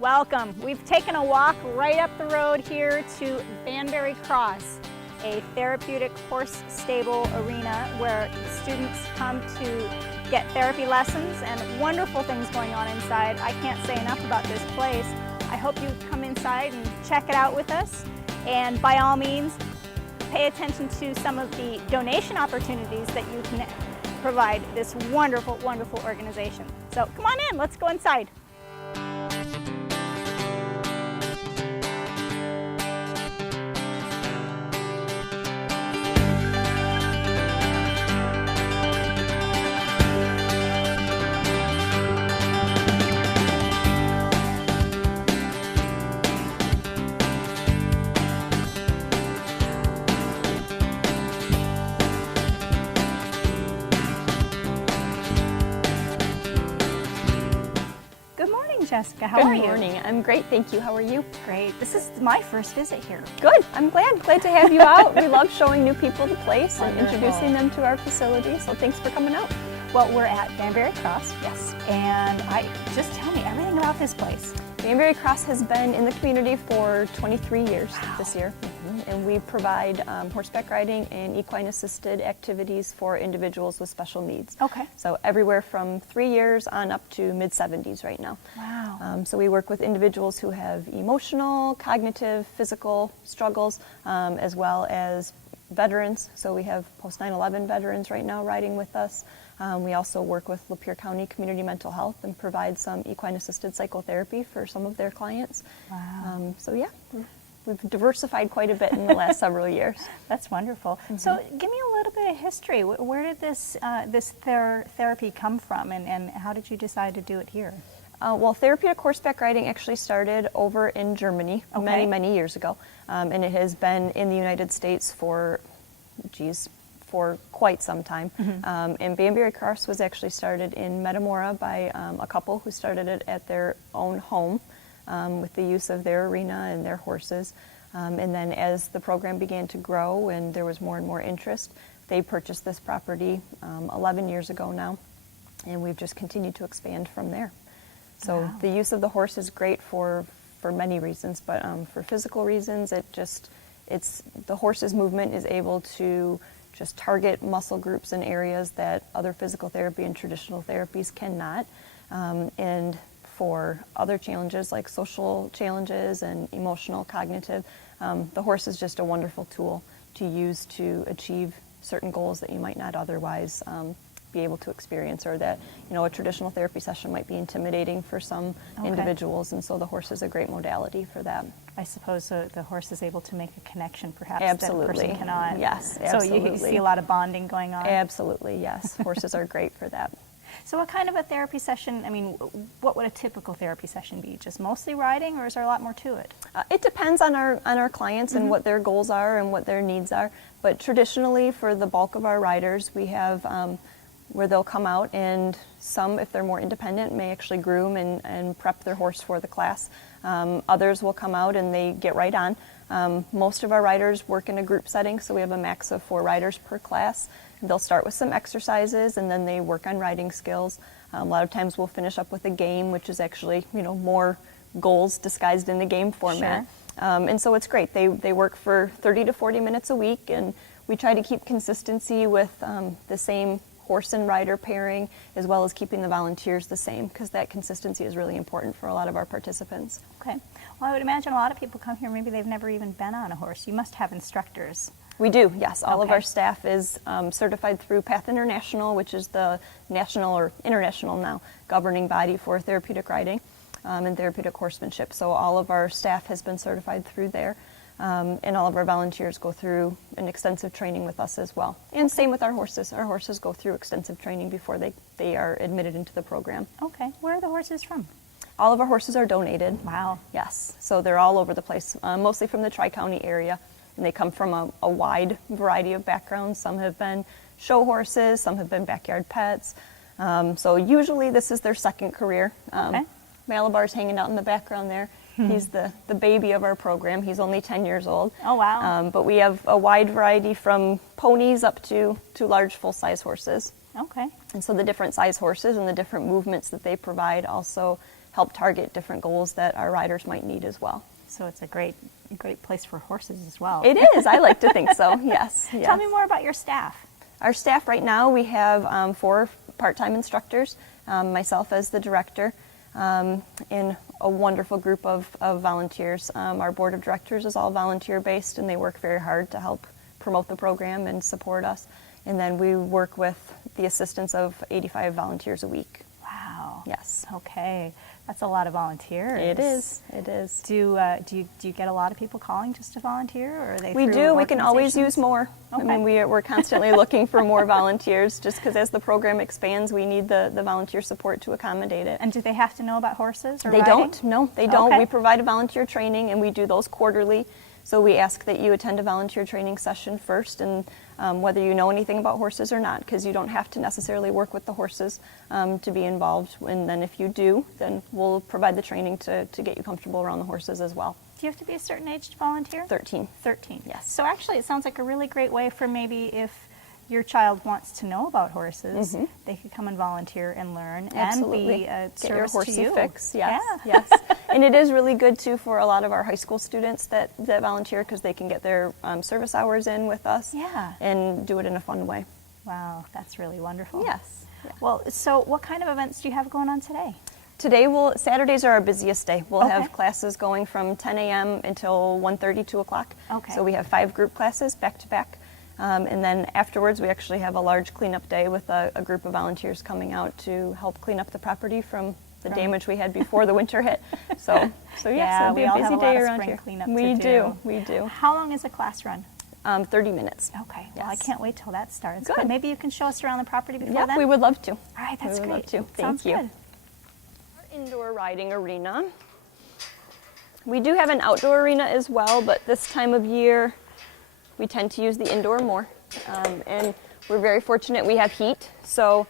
Welcome. We've taken a walk right up the road here to Banbury Cross, a therapeutic horse stable arena where students come to get therapy lessons and wonderful things going on inside. I can't say enough about this place. I hope you come inside and check it out with us. And by all means, pay attention to some of the donation opportunities that you can provide this wonderful, wonderful organization. So come on in, let's go inside. Jessica, how are you? Good morning. I'm great, thank you. How are you? Great. This is my first visit here. Good. I'm glad to have you out. We love showing new people the place and introducing them to our facility, so thanks for coming out. Well, we're at Banbury Cross. Yes. And just tell me everything about this place. Banbury Cross has been in the community for 23 years this year. And we provide horseback riding and equine-assisted activities for individuals with special needs. Okay. So everywhere from 3 years on up to mid-70s right now. Wow. So we work with individuals who have emotional, cognitive, physical struggles, as well as veterans. So we have post 9/11 veterans right now riding with us. We also work with Lapeer County Community Mental Health and provide some equine-assisted psychotherapy for some of their clients. Wow. So yeah. We've diversified quite a bit in the last several years. That's wonderful. So give me a little bit of history. Where did this therapy come from, and how did you decide to do it here? Well, therapeutic horseback riding actually started over in Germany many years ago, and it has been in the United States for quite some time. And Banbury Cross was actually started in Metamora by a couple who started it at their own home. With the use of their arena and their horses. And then as the program began to grow and there was more and more interest, they purchased this property 11 years ago now, and we've just continued to expand from there. So wow. The use of the horse is great for many reasons, but for physical reasons, the horse's movement is able to just target muscle groups and areas that other physical therapy and traditional therapies cannot. And for other challenges like social challenges and emotional, cognitive, the horse is just a wonderful tool to use to achieve certain goals that you might not otherwise be able to experience, or that a traditional therapy session might be intimidating for some individuals, and so the horse is a great modality for that. I suppose the horse is able to make a connection perhaps absolutely. that a person cannot. Yes, absolutely. So you see a lot of bonding going on? Absolutely, yes. Horses are great for that. So what kind of a therapy session, what would a typical therapy session be? Just mostly riding, or is there a lot more to it? It depends on our clients and what their goals are and what their needs are. But traditionally, for the bulk of our riders, we have where they'll come out, and some, if they're more independent, may actually groom and prep their horse for the class. Others will come out and they get right on. Most of our riders work in a group setting, so we have a max of 4 riders per class. They'll start with some exercises and then they work on riding skills. A lot of times we'll finish up with a game, which is actually more goals disguised in the game format. Sure. And so it's great. They work for 30 to 40 minutes a week, and we try to keep consistency with the same horse and rider pairing, as well as keeping the volunteers the same, because that consistency is really important for a lot of our participants. Okay. Well, I would imagine a lot of people come here, maybe they've never even been on a horse. You must have instructors. We do, yes. All of our staff is certified through PATH International, which is the national or international now governing body for therapeutic riding and therapeutic horsemanship. So all of our staff has been certified through there, and all of our volunteers go through an extensive training with us as well. And same with our horses. Our horses go through extensive training before they are admitted into the program. Okay. Where are the horses from? All of our horses are donated. Wow. Yes. So they're all over the place, mostly from the Tri-County area. And they come from a wide variety of backgrounds. Some have been show horses, some have been backyard pets. So usually this is their second career. Malabar's hanging out in the background there. He's the baby of our program. He's only 10 years old. Oh, wow. But we have a wide variety from ponies up to large full-size horses. Okay. And so the different size horses and the different movements that they provide also help target different goals that our riders might need as well. So it's a great place for horses as well. It is. I like to think so. Yes. Tell me more about your staff. Our staff right now, we have 4 part-time instructors, myself as the director, and a wonderful group of volunteers. Our board of directors is all volunteer-based, and they work very hard to help promote the program and support us. And then we work with the assistance of 85 volunteers a week. Wow. Yes. Okay. That's a lot of volunteers. It is. It is. Do you get a lot of people calling just to volunteer, or are they? We through do. We can always organizations? use more. Okay. I mean, we're constantly looking for more volunteers, just because as the program expands, we need the volunteer support to accommodate it. And do they have to know about horses or They riding? don't. No, they don't. Okay. We provide a volunteer training, and we do those quarterly. So we ask that you attend a volunteer training session first, and whether you know anything about horses or not, because you don't have to necessarily work with the horses to be involved. And then if you do, then we'll provide the training to get you comfortable around the horses as well. Do you have to be a certain age to volunteer? 13. 13. Yes. So actually, it sounds like a really great way for maybe if your child wants to know about horses, they could come and volunteer and learn Absolutely. and be a Get your service to horsey you. fix. Yes. Yeah. Yes. And it is really good too for a lot of our high school students that volunteer, because they can get their service hours in with us. Yeah. And do it in a fun way. Wow, that's really wonderful. Yes. Yeah. Well, so what kind of events do you have going on today? Today, Saturdays are our busiest day. We'll Okay. have classes going from 10 a.m. until 1:30, 2 o'clock. Okay. So we have 5 group classes back to back. And then afterwards, we actually have a large cleanup day with a group of volunteers coming out to help clean up the property from the damage we had before the winter hit. So yes, it'll be we a all busy have a day lot of around spring here. cleanup We to do. We do. How long is a class run? 30 minutes. Okay. Well, I Yes. can't wait till that starts. Good. But maybe you can show us around the property before Yep, then? we would love to. All right, that's We would great. love to. Sounds Thank you. good. Our indoor riding arena. We do have an outdoor arena as well, but this time of year, we tend to use the indoor more. And we're very fortunate we have heat, so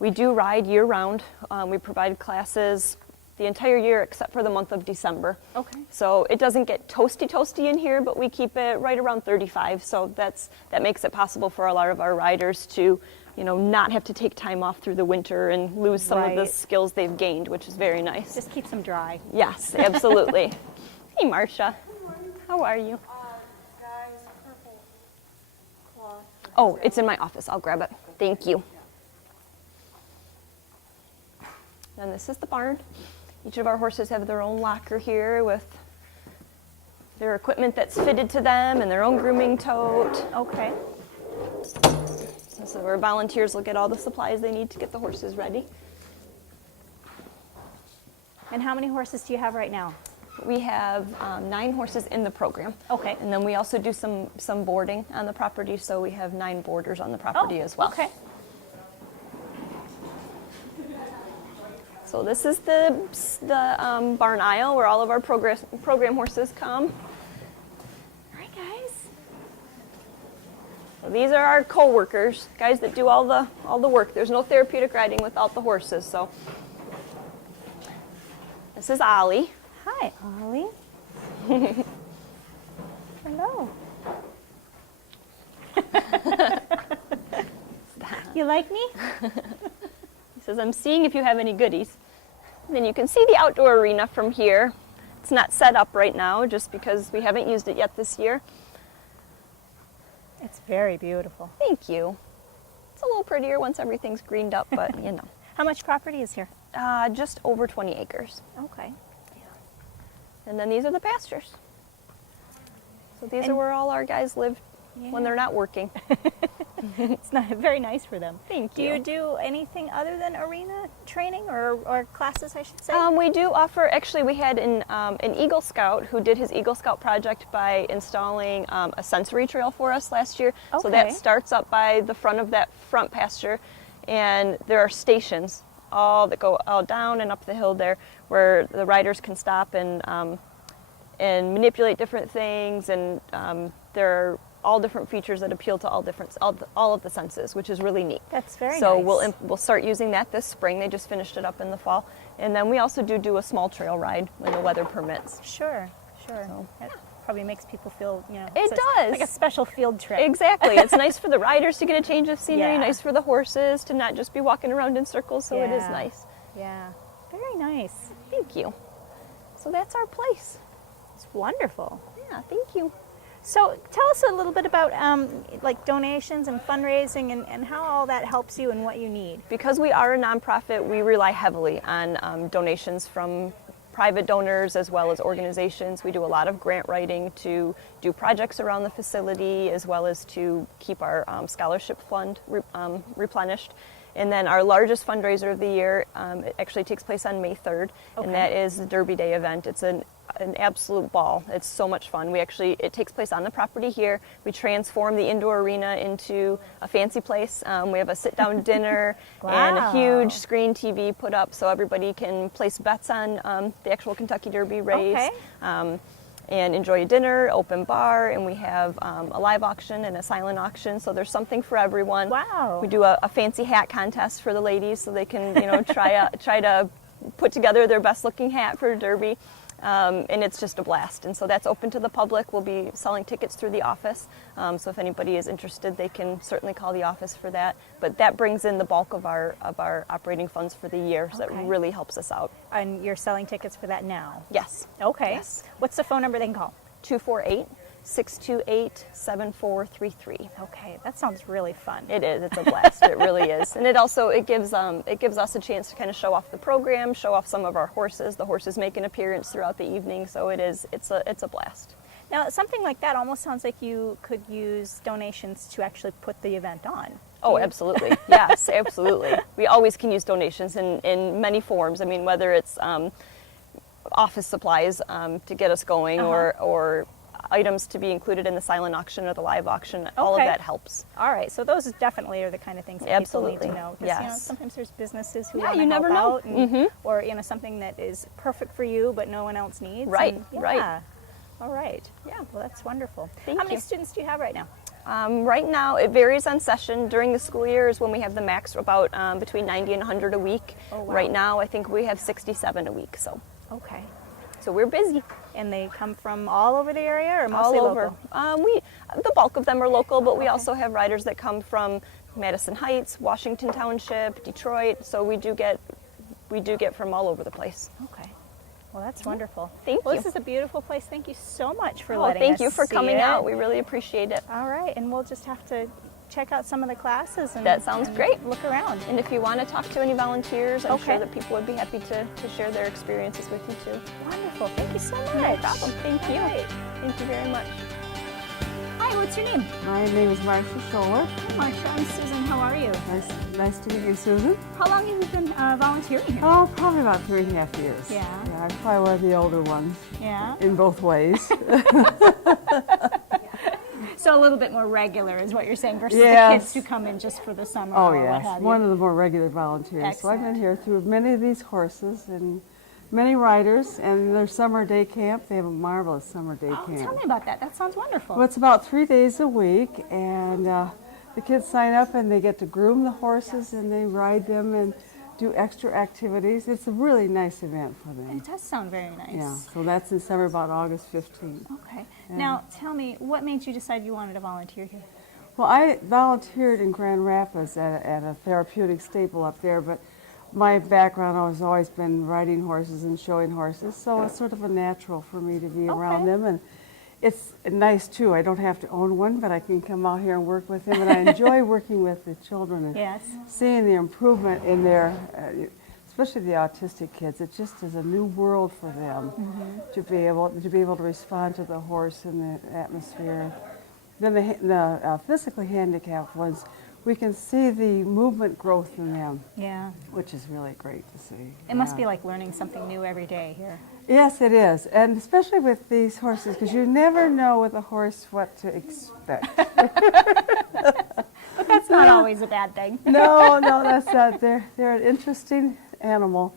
we do ride year-round. We provide classes the entire year except for the month of December. Okay. So it doesn't get toasty in here, but we keep it right around 35. So that makes it possible for a lot of our riders to, not have to take time off through the winter and lose some of the Right. skills they've gained, which is very nice. Just keeps them dry. Yes, absolutely. Hey, Marcia. How are you? Guys, purple cloth. Oh, it's in my office. I'll grab it. Thank you. Then this is the barn. Each of our horses have their own locker here with their equipment that's fitted to them and their own grooming tote. Okay. This is where volunteers will get all the supplies they need to get the horses ready. And how many horses do you have right now? We have 9 horses in the program. Okay. And then we also do some boarding on the property, so we have 9 boarders on the property as well. Okay. So this is the barn aisle where all of our program horses come. All right, guys. So these are our co-workers, guys that do all the work. There's no therapeutic riding without the horses. So this is Ollie. Hi, Ollie. Hello. You like me? He says, I'm seeing if you have any goodies. And then you can see the outdoor arena from here. It's not set up right now just because we haven't used it yet this year. It's very beautiful. Thank you. It's a little prettier once everything's greened up, but How much property is here? just over 20 acres. Okay. And then these are the pastures. So these are where all our guys live when they're not working. It's not very nice for them. Thank Do you. you do anything other than arena training or classes, I should say? We do offer, actually we had an Eagle Scout who did his Eagle Scout project by installing a sensory trail for us last year. So that Okay. starts up by the front of that front pasture, and there are stations all that go all down and up the hill there where the riders can stop and manipulate different things, and there are all different features that appeal to all of the senses, which is really neat. That's very So nice. we'll start using that this spring. They just finished it up in the fall, and then we also do a small trail ride when the weather permits. Sure. So, That probably makes people feel, It it's does. like a special field trip. Exactly. It's nice for the riders to get a change of scenery. Yeah. Nice for the horses to not just be walking around in circles. So it is Yeah. nice. Yeah. Very nice. Thank you. So that's our place. It's wonderful. Yeah, thank you. So tell us a little bit about like donations and fundraising and how all that helps you and what you need. Because we are a nonprofit, we rely heavily on donations from private donors as well as organizations. We do a lot of grant writing to do projects around the facility as well as to keep our scholarship fund replenished. And then our largest fundraiser of the year, it actually takes place on May 3rd, Okay. and that is the Derby Day event. It's an absolute ball. It's so much fun. It takes place on the property here. We transform the indoor arena into a fancy place. We have a sit-down dinner and a Wow. huge screen TV put up so everybody can place bets on the actual Kentucky Derby race. Okay. And enjoy a dinner, open bar, and we have a live auction and a silent auction, so there's something for everyone. Wow. We do a fancy hat contest for the ladies so they can, try to put together their best looking hat for Derby. And it's just a blast. And so that's open to the public. We'll be selling tickets through the office. So if anybody is interested, they can certainly call the office for that. But that brings in the bulk of our operating funds for the year. So Okay. that really helps us out. And you're selling tickets for that now? Yes. Okay. Yes. What's the phone number they can call? 248-628-7433. Okay, that sounds really fun. It is. It's a blast. It really is. And it gives us a chance to kind of show off the program, show off some of our horses. The horses make an appearance throughout the evening, so it's a blast. Now, something like that almost sounds like you could use donations to actually put the event on. Oh, absolutely. Yes, absolutely. We always can use donations in many forms. I mean, whether it's office supplies to get us going or items to be included in the silent auction or the live auction, all of Okay. that helps. All right, so those definitely are the kind of things that people need to Absolutely. know. Because Yes. sometimes there's businesses who Yeah, want to you help never know. out, and, or something that is perfect for you but no one else needs. Right, and, yeah. right. All right. Yeah, well, that's wonderful. Thank How many you. students do you have right now? Right now, it varies on session. During the school year is when we have the max, about between 90 and 100 a week. Oh, wow. Right now, I think we have 67 a week. So Okay. we're busy. And they come from all over the area or mostly All over. local? The bulk of them are local, but we also have riders that come from Madison Heights, Washington Township, Detroit. So we do get from all over the place. Okay. Well, that's wonderful. Thank Well, you. this is a beautiful place. Thank you so much for Oh, letting thank us you for see coming it. out. We really appreciate it. All right, and we'll just have to check out some of the classes and That sounds and great. Look around. And if you want to talk to any volunteers, I'm Okay. sure that people would be happy to share their experiences with you too. Wonderful. Thank you so much. No problem. Thank you. All right. Thank you very much. Hi, what's your name? My name is Marcia Scholler. Hi, Marcia. I'm Susan. How are you? Nice to meet you, Susan. How long have you been volunteering here? Oh, probably about 3.5 years. Yeah. I'm probably one of the older ones Yeah. in both ways. So a little bit more regular is what you're saying versus Yes. the kids who come in just for the summer Oh, or what yes. have you. One of the more regular volunteers. So I've been here through many of these courses and many riders, and their summer day camp. They have a marvelous summer day Oh, camp. tell me about that. That sounds wonderful. Well, it's about 3 days a week, and the kids sign up and they get to groom the horses and they ride them and do extra activities. It's a really nice event for them. It does sound very nice. Yeah, so that's in summer, about August 15th. Okay. Now, tell me, what made you decide you wanted to volunteer here? Well, I volunteered in Grand Rapids at a therapeutic stable up there, but my background has always been riding horses and showing horses, so it's sort of a natural for me to be around Okay. them. And it's nice, too. I don't have to own one, but I can come out here and work with them, and I enjoy working with the children and Yes. seeing the improvement in their, especially the autistic kids. It just is a new world for them to be able to respond to the horse and the atmosphere. Then the physically handicapped ones, we can see the movement growth in them, Yeah. which is really great to see. It must Yeah. be like learning something new every day here. Yes, it is, and especially with these horses, because you never know with a horse what to expect. But that's not always a bad thing. No, that's not. They're an interesting animal.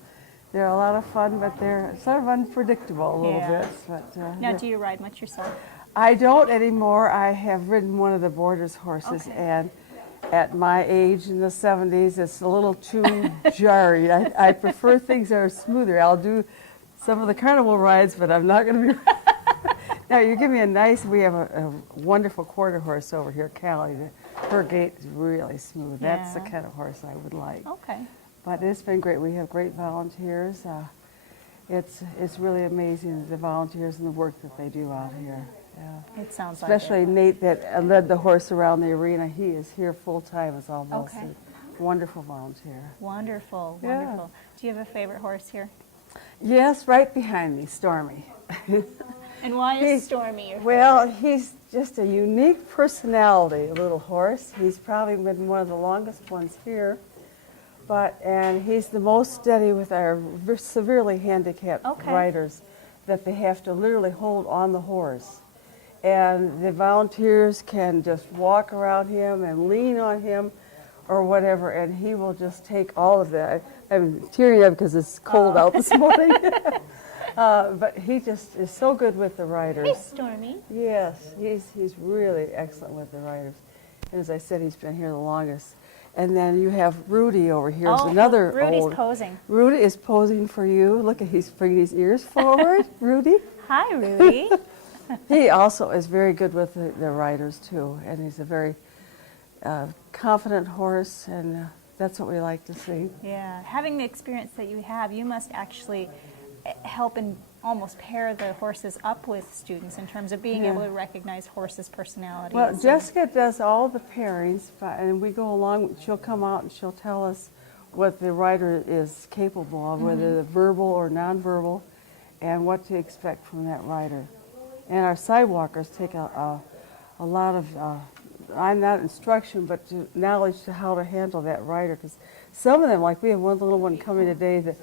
They're a lot of fun, but they're sort of unpredictable a little Yeah. bit. But Now, do you ride much yourself? I don't anymore. I have ridden one of the boarders' horses, Okay. and at my age in the 70s, it's a little too jarry. I prefer things that are smoother. I'll do some of the carnival rides, but I'm not going to be. Now, you give me we have a wonderful quarter horse over here, Callie. Her gait is really smooth. That's the Yeah. kind of horse I would like. Okay. But it's been great. We have great volunteers. It's really amazing, the volunteers and the work that they do out here. Yeah. It sounds Especially like it. Nate that led the horse around the arena. He is here full time as almost Okay. a wonderful volunteer. Wonderful, Yeah. wonderful. Do you have a favorite horse here? Yes, right behind me, Stormy. And why is Stormy your Well, he's just a unique personality, a little horse. He's probably been one of the longest ones here. And he's the most steady with our severely handicapped Okay. riders, that they have to literally hold on the horse. And the volunteers can just walk around him and lean on him or whatever, and he will just take all of that. I'm tearing up because it's cold out this morning. But he just is so good with the riders. Hey, Stormy. Yes, he's really excellent with the riders. And as I said, he's been here the longest. And then you have Rudy over here. Oh, Another Rudy's old. posing. Rudy is posing for you. Look at, he's bringing his ears forward. Rudy. Hi, Rudy. He also is very good with the riders too, and he's a very confident horse, and that's what we like to see. Yeah, having the experience that you have, you must actually help and almost pair the horses up with students in terms of being Yeah. able to recognize horses' personalities. Well, Jessica does all the pairings, and we go along. She'll come out and she'll tell us what the rider is capable of, whether they're verbal or nonverbal, and what to expect from that rider. And our sidewalkers take a lot of, I'm not instruction, but knowledge to how to handle that rider. Because some of them, like we have one little one coming today that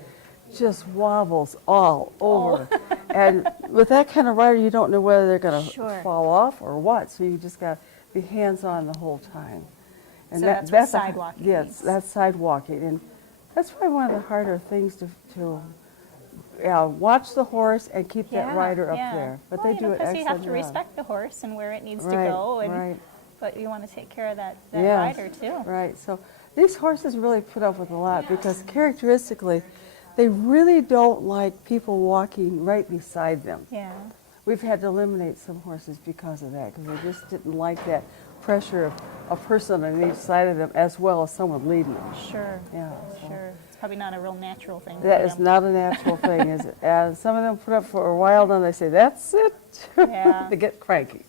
just wobbles all over. And with that kind of rider, you don't know whether they're going to Sure. fall off or what. So you just got to be hands-on the whole time. So that's what sidewalking Yes, means. that's sidewalking. And that's probably one of the harder things to watch the horse and keep that rider up there. But well, they do it because excellent you have to job. respect the horse and where it needs Right, to go, and right. but you want to take care of that Yes, rider too. Right. So these horses really put up with a lot because characteristically, they really don't like people walking right beside them. Yeah. We've had to eliminate some horses because of that, because they just didn't like that pressure of a person on each side of them as well as someone leading them. Sure. Yeah. so Sure. It's probably not a real natural thing. That for is them. not a natural thing, is it? And some of them put up for a while, and they say, "That's it." Yeah. They get cranky.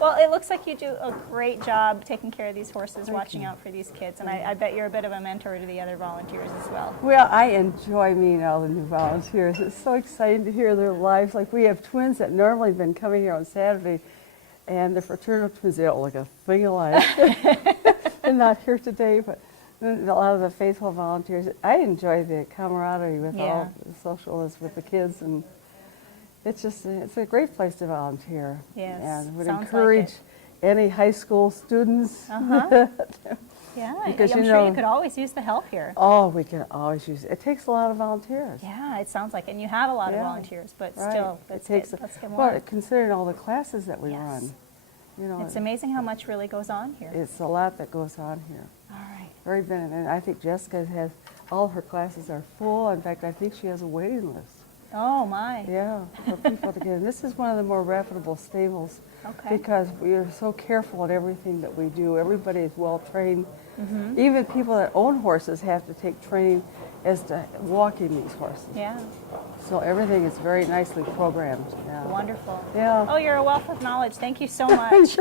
Well, it looks like you do a great job taking care of these horses, watching out for these kids, and I bet you're a bit of a mentor to the other volunteers as well. Well, I enjoy meeting all the new volunteers. It's so exciting to hear their lives. Like, we have twins that normally have been coming here on Saturday, and the fraternal twins, they don't look a thing alike. They're not here today, but a lot of the faithful volunteers. I enjoy the camaraderie with all the socialists with the kids, and it's a great place to volunteer. Yes, And would sounds like encourage it. any high school students. Yeah, Because, I'm you sure know- you could always use the help here. Oh, we can always use it. It takes a lot of volunteers. Yeah, it sounds like it. And you have a lot of Yeah, volunteers, but right. still, It takes let's get more. Well, considering all the classes that we Yes. run, you know, It's amazing how much really goes on here. it's a lot that goes on here. All right. Very big, and I think Jessica has all her classes are full. In fact, I think she has a waiting list. Oh, my. Yeah, for people to get in. This is one of the more reputable stables Okay. because we are so careful at everything that we do. Everybody is well trained. Mm-hmm. Even people that own horses have to take training as to walking these horses. Yeah, So everything is very nicely programmed. Yeah. wonderful. Yeah. Oh, you're a wealth of knowledge. Thank you so much.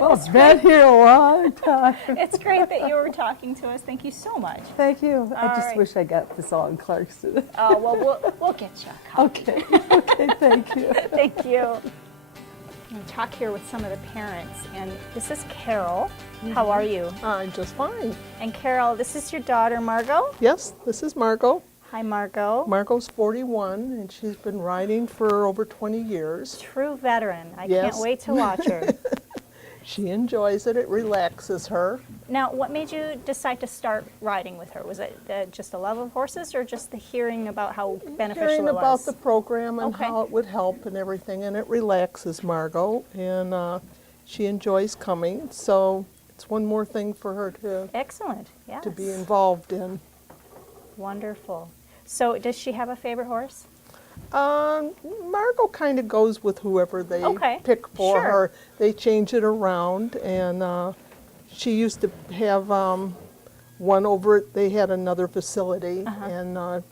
Well, it's been here a long time. It's great that you were talking to us. Thank you so much. Thank you. I All just right. wish I got this all in Clarkston. Oh, well, we'll get you a copy. Okay. Okay, thank you. Thank you. I'm going to talk here with some of the parents. And this is Carol. How are you? I'm just fine. And Carol, this is your daughter, Margot. Yes, this is Margot. Hi, Margot. Margot's 41, and she's been riding for over 20 years. True veteran. I Yes. can't wait to watch her. She enjoys it. It relaxes her. Now, what made you decide to start riding with her? Was it just a love of horses or just the hearing about how beneficial Hearing it about was? the program and Okay. how it would help and everything, and it relaxes Margot, and she enjoys coming. So it's one more thing for her Excellent. Yes. to be involved in. Wonderful. So does she have a favorite horse? Margot kind of goes with whoever they Okay, pick for sure. her. They change it around, and she used to have one over, they had another facility, and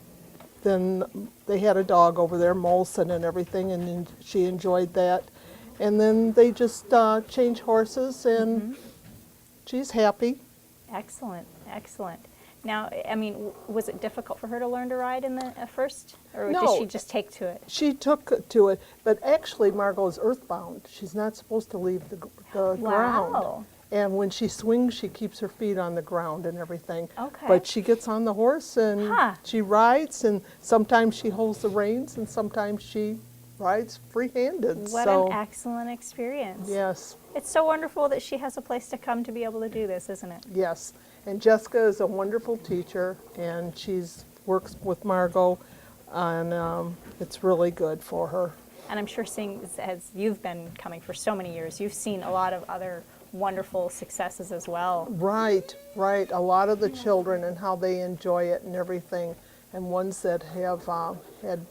then they had a dog over there, Molson and everything, and then she enjoyed that. And then they just changed horses, and she's happy. Excellent, excellent. Now, I mean, was it difficult for her to learn to ride in the first, or No. did she just take to it? She took to it, but actually Margot is earthbound. She's not supposed to leave the ground. Wow. And when she swings, she keeps her feet on the ground and everything. Okay. But she gets on the horse and she rides, and sometimes she holds the reins, and sometimes she rides free-handed. What so, an excellent experience. yes, It's so wonderful that she has a place to come to be able to do this, isn't it? yes. And Jessica is a wonderful teacher, and she's works with Margot, and it's really good for her. And I'm sure seeing, as you've been coming for so many years, you've seen a lot of other wonderful successes as well. Right, right. A lot of the children and how they enjoy it and everything, and ones that have had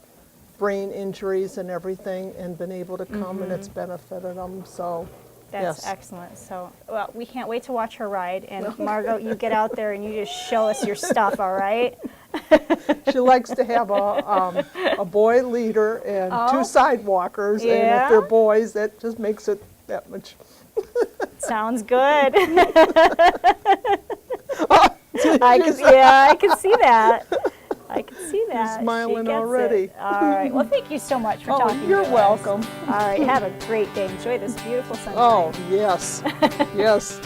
brain injuries and everything and been able to come and it's benefited them. So, That's yes. excellent. So, well, we can't wait to watch her ride. And Margot, you get out there and you just show us your stuff, all right? She likes to have a boy leader and two sidewalkers, and Yeah? if they're boys, that just makes it that much. Sounds good. I can see that. I can see that. smiling She gets already. it. All right. Well, thank you so much for talking You're to us. welcome. All right. Have a great day. Enjoy this beautiful sunshine. Oh, yes, yes.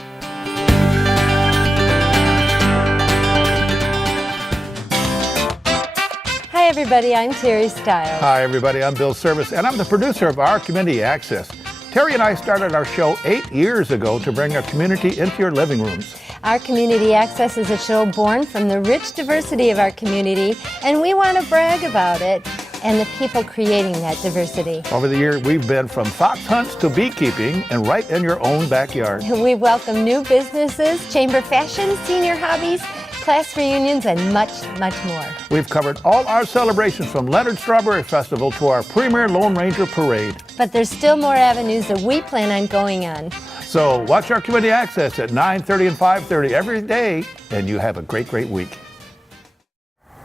Hi everybody, I'm Terry Stiles. Hi, everybody. I'm Bill Service, and I'm the producer of Our Community Access. Terry and I started our show 8 years ago to bring a community into your living rooms. Our Community Access is a show born from the rich diversity of our community, and we want to brag about it and the people creating that diversity. Over the years, we've been from fox hunts to beekeeping and right in your own backyard. We welcome new businesses, chamber fashion, senior hobbies, class reunions, and much, much more. We've covered all our celebrations from Leonard Strawberry Festival to our premier Lone Ranger Parade. But there's still more avenues that we plan on going on. So watch Our Community Access at 9:30 and 5:30 every day, and you have a great, great week.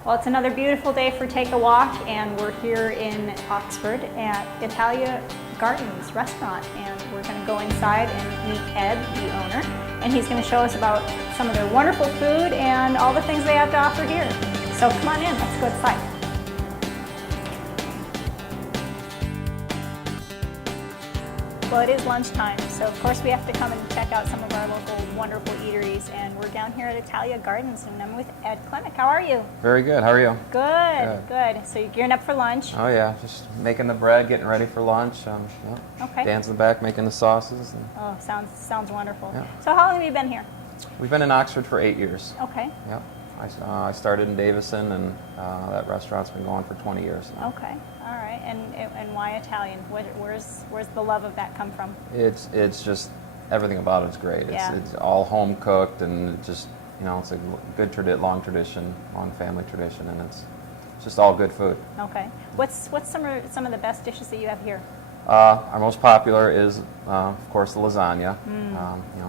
Well, it's another beautiful day for Take a Walk, and we're here in Oxford at Italia Gardens Restaurant, and we're going to go inside and meet Ed, the owner, and he's going to show us about some of their wonderful food and all the things they have to offer here. So come on in, let's go inside. Well, it is lunchtime, so of course we have to come and check out some of our local wonderful eateries, and we're down here at Italia Gardens, and I'm with Ed Klemick. How are you? Very good. How are you? Good, good. So you're gearing up for lunch? Oh yeah, just making the bread, getting ready for lunch. Yeah. Okay. Dan's in the back making the sauces. And Oh, sounds wonderful. Yeah. So how long have you been here? we've been in Oxford for 8 years. Okay, Yep. I started in Davison, and that restaurant's been going for 20 years now. okay, all right. And why Italian? Where's the love of that come from? It's just everything about it's great. Yeah. It's all home cooked, and it just it's a good long tradition, long family tradition, and it's just all good food. Okay. What's some of the best dishes that you have here? Our most popular is, of course, the lasagna.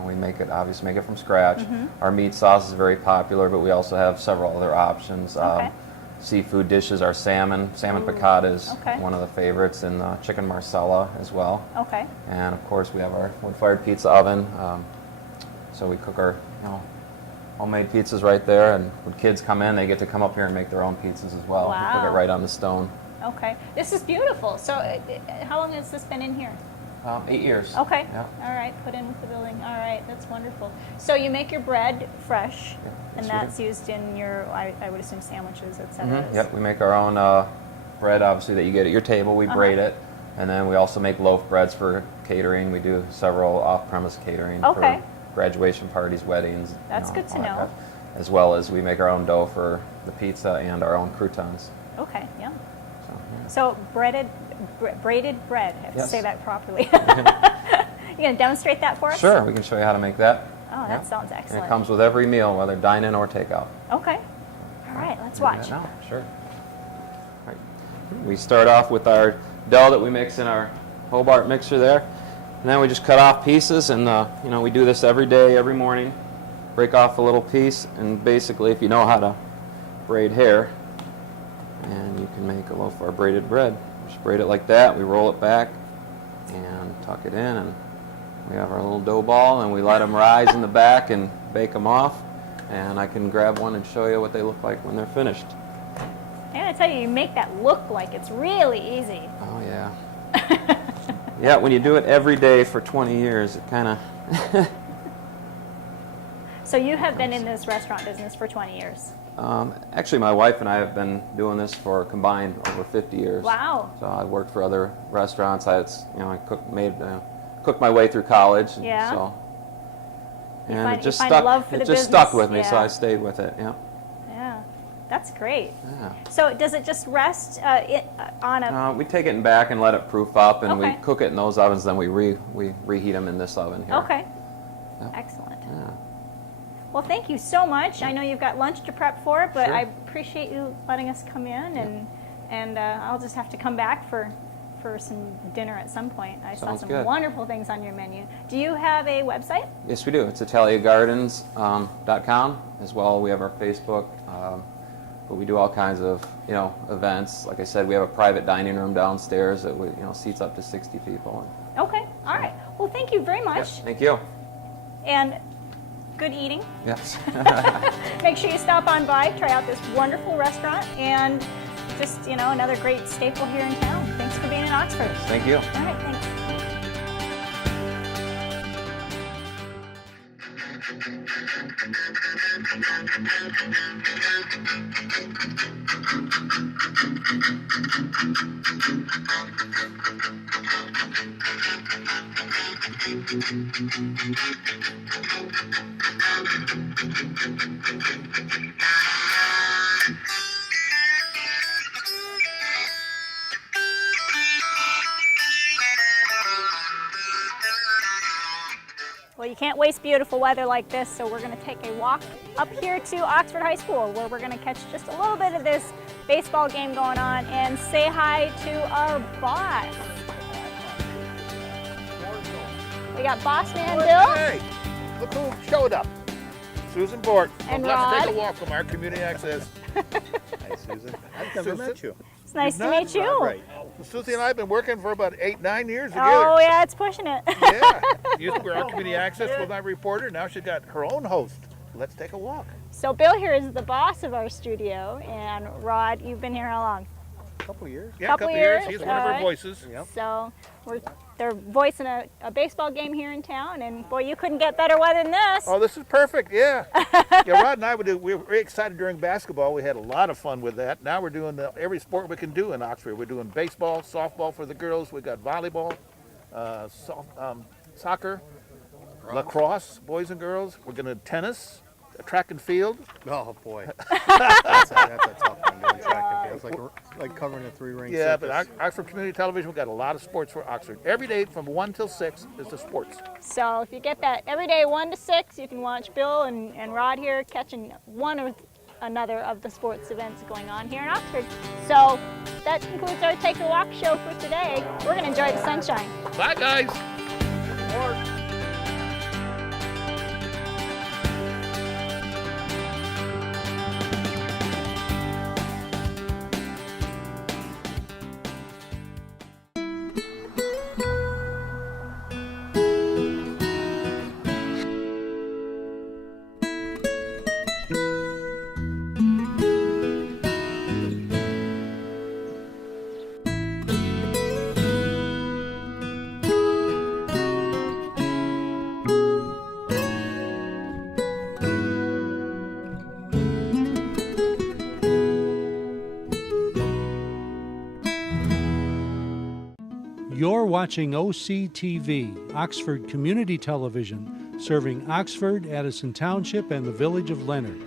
We make it from scratch. Our meat sauce is very popular, but we also have several other options. Okay. Seafood dishes are salmon piccata is Okay. one of the favorites, and chicken marsala as well. Okay. And of course, we have our wood-fired pizza oven. So we cook our homemade pizzas right there, and when kids come in, they get to come up here and make their own pizzas as well. We cook Wow. it right on the stone. Okay. This is beautiful. So how long has this been in here? 8 years. Okay. Yeah. All right. Put in with the building. All right. That's wonderful. So you make your bread fresh, and yes, we that's used in your, I would assume, sandwiches, etc. Yep, we make our own bread, obviously, that you get at your table. We braid it, and then we also make loaf breads for catering. We do several off-premise catering Okay. for graduation parties, weddings. That's good to all that know. kind of- As well as we make our own dough for the pizza and our own croutons. Okay. Yeah. So, yeah. So braided bread. I have to Yes. say that properly. You going to demonstrate that for us? Sure, we can show you how to make that. Oh, that sounds And excellent. it comes with every meal, whether dine-in or takeout. Okay. All right, let's Do that watch. now, sure. Right. We start off with our dough that we mix in our Hobart mixer there. And then we just cut off pieces, and we do this every day, every morning. break off a little piece, and basically if you know how to braid hair, and you can make a loaf of our braided bread. Just braid it like that, we roll it back and tuck it in, and we have our little dough ball, and we let them rise in the back and bake them off, and I can grab one and show you what they look like when they're finished. I gotta tell you, you make that look like it's really easy. Oh yeah. Yeah, when you do it every day for 20 years, it kind of... So you have been in this restaurant business for 20 years. Actually, my wife and I have been doing this for combined over 50 years. Wow. So I worked for other restaurants. I cooked my way through college. Yeah. So, You and find- it just you find stuck. love for It the just stuck business, with me, so yeah. I stayed with it. Yeah. Yeah, that's great. Yeah. So does it just rest on a? We take it in back and let it proof up, and Okay. we cook it in those ovens. Then we reheat them in this oven here. Okay. Yeah. Excellent. Yeah. Well, thank you so much. I know you've got lunch to prep for, but Sure. I appreciate you letting us come in, and I'll just have to come back for some dinner at some point. I saw Sounds some good. wonderful things on your menu. Do you have a website? Yes, we do. It's ItaliaGardens.com as well. We have our Facebook, but we do all kinds of events. Like I said, we have a private dining room downstairs that seats up to 60 people. Okay. All right. Well, thank you very much. Yes, thank you. And good eating. Yes. Make sure you stop on by, try out this wonderful restaurant, and just, another great staple here in town. Thanks for being in Oxford. Thank you. All right, thanks. Well, you can't waste beautiful weather like this, so we're going to take a walk up here to Oxford High School, where we're going to catch just a little bit of this baseball game going on and say hi to our boss. We got Boss Man Bill. Hey, look who showed up. Susan Bork. And Let's Rod. take a walk from our community access. Hi, Susan. I've never met you. It's nice to You've meet you. Right. Susie and I have been working for about 8-9 years together. Oh, yeah, it's pushing it. Yeah. Used to be our community access full-time reporter. Now she's got her own host. Let's take a walk. So Bill here is the boss of our studio, and Rod, you've been here how long? A couple years. Yeah, Couple a couple years. years, He's one of all our right. voices. Yep. So they're voicing a baseball game here in town, and boy, you couldn't get better weather than this. Oh, this is perfect. Yeah. Yeah, Rod and I we were very excited during basketball. We had a lot of fun with that. Now we're doing every sport we can do in Oxford. We're doing baseball, softball for the girls. We got volleyball, soccer, lacrosse, boys and girls. We're going to tennis, track and field. Oh boy, that's a tough one doing track and field. It's like covering a 3-ring Yeah, circus. but Oxford Community Television, we've got a lot of sports for Oxford. Every day from 1 till 6 is the sports. So if you get that every day 1 to 6, you can watch Bill and Rod here catching one or another of the sports events going on here in Oxford. So that concludes our Take a Walk show for today. We're going to enjoy the sunshine. Bye, guys. You're watching OCTV, Oxford Community Television, serving Oxford, Addison Township, and the village of Leonard.